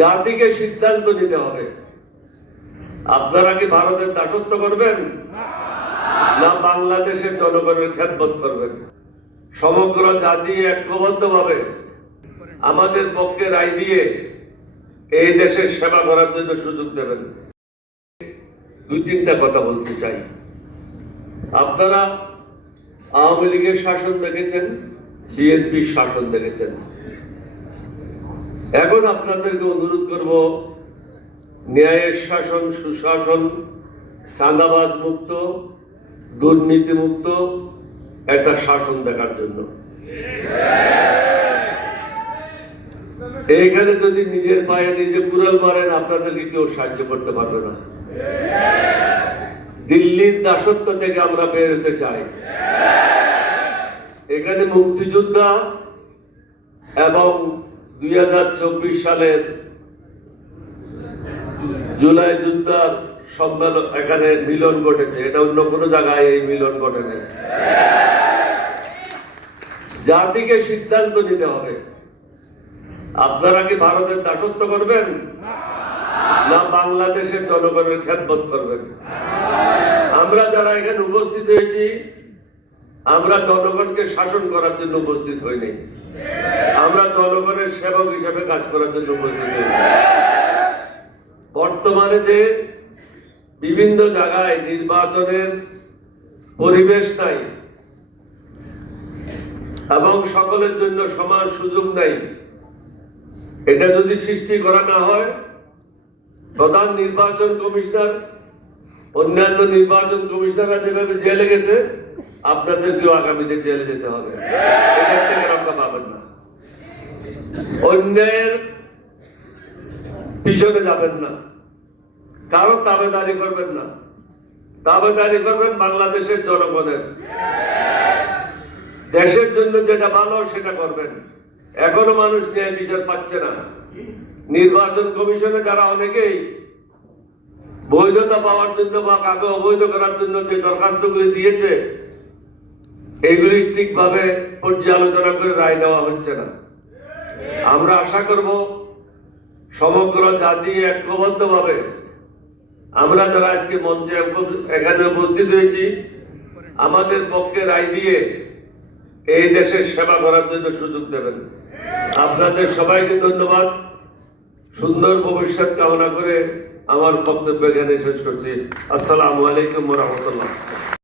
জাতিকে সিদ্ধান্ত নিতে হবে, আপনারা কি ভারতের দাসত্ব করবেন না বাংলাদেশের জনগণের খেদমত করবেন? সমগ্র জাতি ঐক্যবদ্ধভাবে আমাদের পক্ষে রায় দিয়ে এই দেশের সেবা করার জন্য সুযোগ দেবেন। দুই তিনটা কথা বলতে চাই। আপনারা আওয়ামী লীগের শাসন দেখেছেন, বিএনপির শাসন দেখেছেন। এখন আপনাদেরকে অনুরোধ করব, ন্যায়ের শাসন, সুশাসন, চাঁদাবাজ মুক্ত, দুর্নীতি মুক্ত একটা শাসন দেখার জন্য। এইখানে যদি নিজের পায়ে নিজে কুড়াল মারেন, আপনাদেরকে কেউ সাহায্য করতে পারবে না। দিল্লির দাসত্ব থেকে আমরা বের হতে চাই। এখানে মুক্তিযোদ্ধা এবং 2024 সালের জুলাই যোদ্ধার সম্মেলন, এখানে মিলন ঘটেছে। এটা অন্য কোনো জায়গায় এই মিলন ঘটেনি। জাতিকে সিদ্ধান্ত নিতে হবে, আপনারা কি ভারতের দাসত্ব করবেন না বাংলাদেশের জনগণের খেদমত করবেন? আমরা যারা এখানে উপস্থিত হয়েছি, আমরা জনগণকে শাসন করার জন্য উপস্থিত হইনি, আমরা জনগণের সেবক হিসেবে কাজ করার জন্য উপস্থিত হয়েছি। বর্তমানে যে বিভিন্ন জায়গায় নির্বাচনের পরিবেশ নাই এবং সকলের জন্য সমান সুযোগ নাই, এটা যদি সৃষ্টি করা না হয়, প্রধান নির্বাচন কমিশনার, অন্যান্য নির্বাচন কমিশনাররা যেভাবে জেলে গেছে, আপনাদেরকেও আগামীতে জেলে যেতে হবে। এখান থেকে রক্ষা পাবেন না, অন্যায়ের পিছনে যাবেন না, কারো দাবেদারি করবেন না। দাবেদারি করবেন বাংলাদেশের জনগণের, দেশের জন্য যেটা ভালো সেটা করবেন। এখনো মানুষ ন্যায় বিচার পাচ্ছে না। নির্বাচন কমিশনে যারা অনেকেই বৈধতা পাওয়ার জন্য বা কাকে অবৈধ করার জন্য যে দরখাস্তগুলি দিয়েছে, এগুলি ঠিকভাবে পর্যালোচনা করে রায় দেওয়া হচ্ছে না। আমরা আশা করব সমগ্র জাতি ঐক্যবদ্ধভাবে আমরা যারা আজকে মঞ্চে এখানে উপস্থিত হয়েছি, আমাদের পক্ষে রায় দিয়ে এই দেশের সেবা করার জন্য সুযোগ দেবেন। আপনাদের সবাইকে ধন্যবাদ। সুন্দর ভবিষ্যৎ কামনা করে আমার বক্তব্য এখানে শেষ করছি। আসসালামু আলাইকুম ওয়া রাহমাতুল্লাহ।